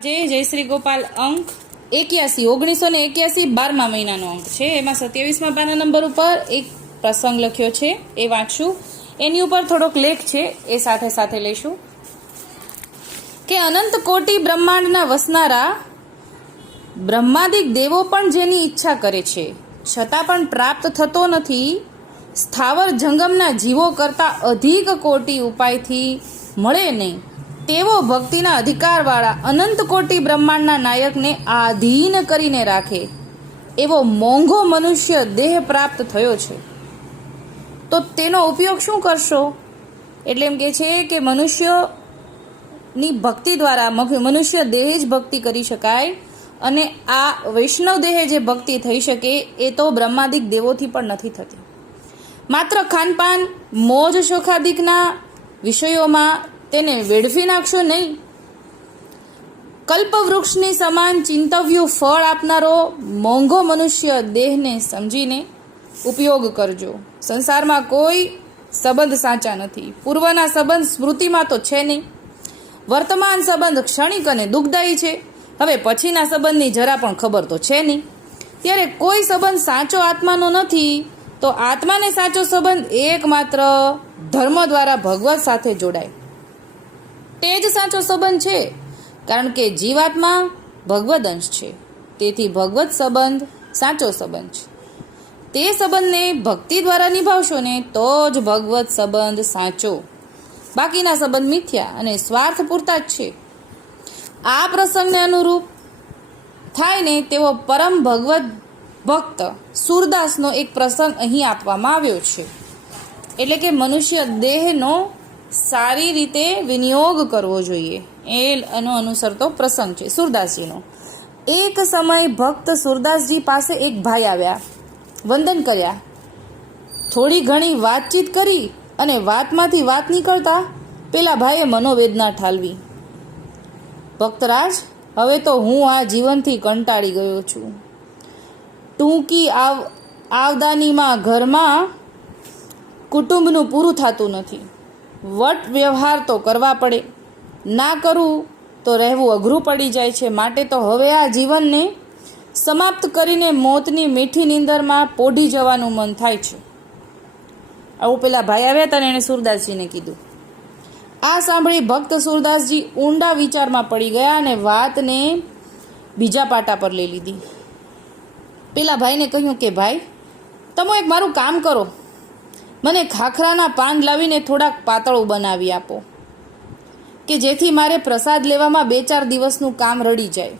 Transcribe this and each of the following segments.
જે જયશ્રી ગોપાલ અંક એક્યાસી, ઓગણીસો ને એક્યાસી બારમા મહિનાનો અંક છે. એમાં સત્યાવીસમાં પાના નંબર ઉપર એક પ્રસંગ લખ્યો છે, એ વાંચશું. એની ઉપર થોડોક લેખ છે, એ સાથે સાથે લઈશું. કે અનંત કોટી બ્રહ્માંડના વસનારા બ્રહ્માદિક દેવો પણ જેની ઈચ્છા કરે છે. છતાં પણ પ્રાપ્ત થતો નથી. સ્થાવર જંગમના જીવો કરતાં અધિક કોટી ઉપાયથી મળે નહીં. તેવો ભક્તિના અધિકારવાળા અનંત કોટી બ્રહ્માંડના નાયકને આધીન કરીને રાખે. એવો મોંઘો મનુષ્ય દેહ પ્રાપ્ત થયો છે. તો તેનો ઉપયોગ શું કરશો? એટલે એમ કે છે કે મનુષ્યની ભક્તિ દ્વારા મનુષ્ય દેહ જ ભક્તિ કરી શકાય અને આ વૈષ્ણવ દેહે જે ભક્તિ થઈ શકે એ તો બ્રહ્માદિક દેવોથી પણ નથી થતી. માત્ર ખાનપાન, મોજ શોખાદિકના વિષયોમાં તેને વેડફી નાખશો નહીં? કલ્પવૃક્ષની સમાન ચિંતવ્યું ફળ આપનારો મોંઘો મનુષ્ય દેહને સમજીને ઉપયોગ કરજો. સંસારમાં કોઈ સંબંધ સાચા નથી. પૂર્વના સંબંધ સ્મૃતિમાં તો છે નહીં. વર્તમાન સંબંધ ક્ષણિક અને દુઃખદાયી છે. હવે પછીના સંબંધની જરા પણ ખબર તો છે નહીં. ત્યારે કોઈ સંબંધ સાચો આત્માનો નથી, તો આત્માને સાચો સંબંધ એકમાત્ર ધર્મ દ્વારા ભગવત સાથે જોડાય. તે જ સાચો સંબંધ છે, કારણ કે જીવાત્મા ભગવદ અંશ છે. તેથી ભગવત સંબંધ સાચો સંબંધ છે. તે સંબંધને ભક્તિ દ્વારા નિભાવશો ને તો જ ભગવત સંબંધ સાચો. બાકીના સંબંધ મિથ્યા અને સ્વાર્થ પૂરતા જ છે. આ પ્રસંગને અનુરૂપ થાય ને તેવો પરમ ભગવત ભક્ત સુરદાસનો એક પ્રસંગ અહીં આપવામાં આવ્યો છે. એટલે કે મનુષ્ય દેહનો સારી રીતે વિનિયોગ કરવો જોઈએ. એ એનો અનુસરતો પ્રસંગ છે. સુરદાસજીનો. એક સમય ભક્ત સુરદાસજી પાસે એક ભાઈ આવ્યા. વંદન કર્યા. થોડી ઘણી વાતચીત કરી અને વાતમાંથી વાત નીકળતા પેલા ભાઈએ મનોવેદના ઠાલવી. ભક્તરાજ, હવે તો હું આ જીવનથી કંટાળી ગયો છું. ટૂંકી આવ, આવદાનીમાં ઘરમાં કુટુંબનું પૂરું થતું નથી. વટ વ્યવહાર તો કરવા પડે. ના કરવું તો રહેવું અઘરું પડી જાય છે. માટે તો હવે આ જીવનને સમાપ્ત કરીને મોતની મીઠી નીંદરમાં પોઢી જવાનું મન થાય છે. આવું પેલા ભાઈ આવ્યા હતા ને એણે સુરદાસજીને કીધું. આ સાંભળી ભક્ત સુરદાસજી ઊંડા વિચારમાં પડી ગયા અને વાતને બીજા પાટા પર લઈ લીધી. પેલા ભાઈને કહ્યું કે, ભાઈ, તમે એક મારું કામ કરો. મને ખાખરાના પાન લાવીને થોડાક પાતળું બનાવી આપો. કે જેથી મારે પ્રસાદ લેવામાં બે ચાર દિવસનું કામ રડી જાય.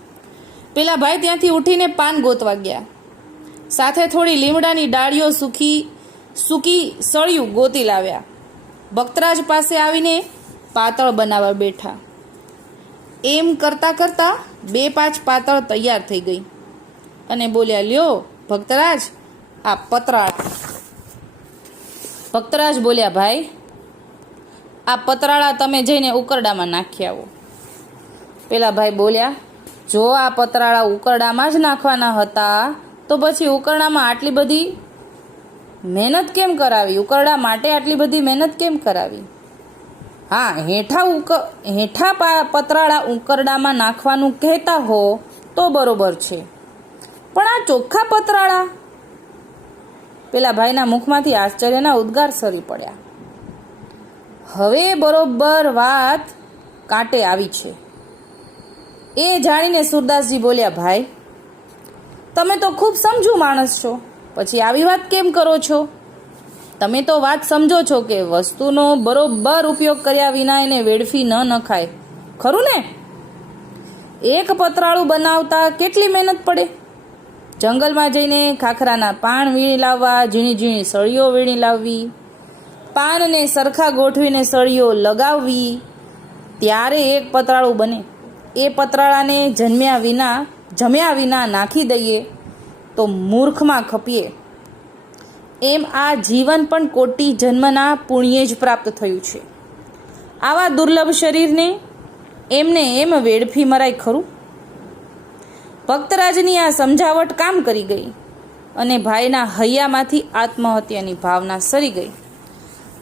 પેલા ભાઈ ત્યાંથી ઉઠીને પાન ગોતવા ગયા. સાથે થોડી લીમડાની ડાળીઓ સૂકી સૂકી સળિયું ગોતી લાવ્યા. ભક્તરાજ પાસે આવીને પાતળ બનાવવા બેઠા. એમ કરતાં કરતાં બે પાંચ પાતળ તૈયાર થઈ ગઈ. અને બોલ્યા, લ્યો ભક્તરાજ, આ પતરાળ. ભક્તરાજ બોલ્યા, ભાઈ, આ પતરાળા તમે જઈને ઉકરડામાં નાખી આવો. પેલા ભાઈ બોલ્યા, જો આ પતરાળા ઉકરડામાં જ નાખવાના હતા, તો પછી ઉકરડામાં આટલી બધી મહેનત કેમ કરાવી? ઉકરડા માટે આટલી બધી મહેનત કેમ કરાવી? હા, હેઠા ઉક, હેઠા પતરાળા ઉકરડામાં નાખવાનું કહેતા હો તો બરોબર છે. પણ આ ચોખ્ખા પતરાળા પેલા ભાઈના મુખમાંથી આશ્ચર્યના ઉદ્ગાર સરી પડ્યા. હવે બરોબર વાત કાંટે આવી છે. એ જાણીને સુરદાસજી બોલ્યા, ભાઈ, તમે તો ખૂબ સમજુ માણસ છો. પછી આવી વાત કેમ કરો છો? તમે તો વાત સમજો છો કે વસ્તુનો બરોબર ઉપયોગ કર્યા વિના એને વેડફી ન નખાય. ખરું ને? એક પતરાળું બનાવતા કેટલી મહેનત પડે? જંગલમાં જઈને ખાખરાના પાન વીણી લાવવા, ઝીણી ઝીણી સળીઓ વીણી લાવવી, પાનને સરખા ગોઠવીને સળીઓ લગાવવી, ત્યારે એક પતરાળું બને. એ પતરાળાને જન્મ્યા વિના, જમ્યા વિના નાખી દઈએ તો મૂર્ખમાં ખપીએ. એમ આ જીવન પણ કોટી જન્મના પુણ્યે જ પ્રાપ્ત થયું છે. આવા દુર્લભ શરીરને એમને એમ વેડફી મરાય ખરું? ભક્તરાજની આ સમજાવટ કામ કરી ગઈ અને ભાઈના હૈયામાંથી આત્મહત્યાની ભાવના સરી ગઈ.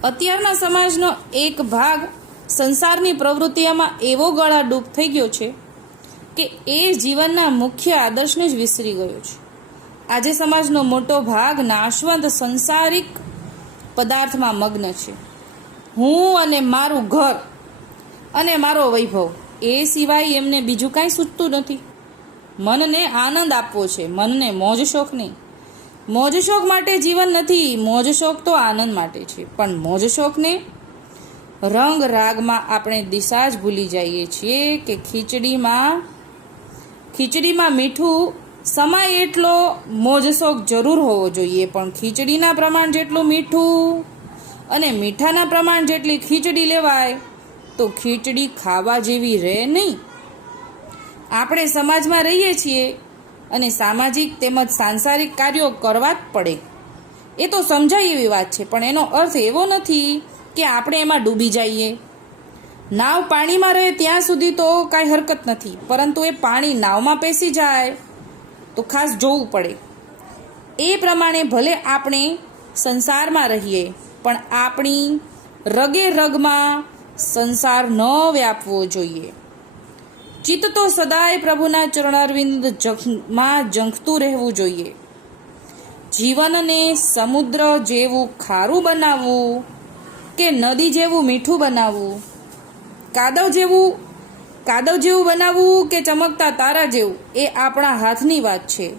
અત્યારના સમાજનો એક ભાગ સંસારની પ્રવૃત્તિઓમાં એવો ગળા ડૂબ થઈ ગયો છે કે એ જીવનના મુખ્ય આદર્શને જ વિસરી ગયો છે. આજે સમાજનો મોટો ભાગ નાશવંત સંસારિક પદાર્થમાં મગ્ન છે. હું અને મારું ઘર અને મારો વૈભવ એ સિવાય એમને બીજું કાંઈ સૂચતું નથી. મનને આનંદ આપવો છે. મનને મોજ શોખ નહીં. મોજ શોખ માટે જીવન નથી, મોજ શોખ તો આનંદ માટે છે. પણ મોજ શોખને રંગ રાગમાં આપણે દિશા જ ભૂલી જઈએ છીએ કે ખીચડીમાં ખીચડીમાં મીઠું સમય એટલો મોજ શોખ જરૂર હોવો જોઈએ. પણ ખીચડીના પ્રમાણ જેટલું મીઠું અને મીઠાના પ્રમાણ જેટલી ખીચડી લેવાય, તો ખીચડી ખાવા જેવી રહે નહીં. આપણે સમાજમાં રહીએ છીએ અને સામાજિક તેમજ સાંસારિક કાર્યો કરવા જ પડે. એ તો સમજાય એવી વાત છે, પણ એનો અર્થ એવો નથી કે આપણે એમાં ડૂબી જઈએ. નાવ પાણીમાં રહે ત્યાં સુધી તો કાંઈ હરકત નથી, પરંતુ એ પાણી નાવમાં પેસી જાય તો ખાસ જોવું પડે. એ પ્રમાણે ભલે આપણે સંસારમાં રહીએ, પણ આપણી રગે રગમાં સંસાર ન વ્યાપવો જોઈએ. ચિત્ત તો સદાય પ્રભુના ચરણારવિંદમાં જંખતું રહેવું જોઈએ. જીવનને સમુદ્ર જેવું ખારું બનાવવું કે નદી જેવું મીઠું બનાવવું? કાદવ જેવું કાદવ જેવું બનાવવું કે ચમકતા તારા જેવું? એ આપણા હાથની વાત છે.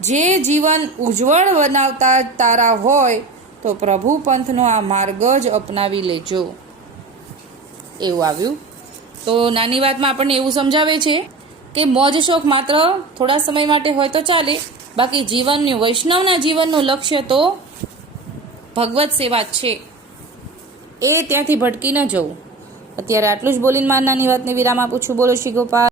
જે જીવન ઉજ્જવળ બનાવતા તારા હોય, તો પ્રભુ પંથનો આ માર્ગ જ અપનાવી લેજો. એવું આવ્યું? તો નાની વાતમાં આપણને એવું સમજાવે છે કે મોજ શોખ માત્ર થોડા સમય માટે હોય તો ચાલે, બાકી જીવનનું વૈષ્ણવના જીવનનું લક્ષ્ય તો ભગવત સેવા છે. એ ત્યાંથી ભટકી ન જવું. અત્યારે આટલું જ બોલીને માર નાની વાતને વિરામ આપું છું. બોલો શ્રી ગોપાલ.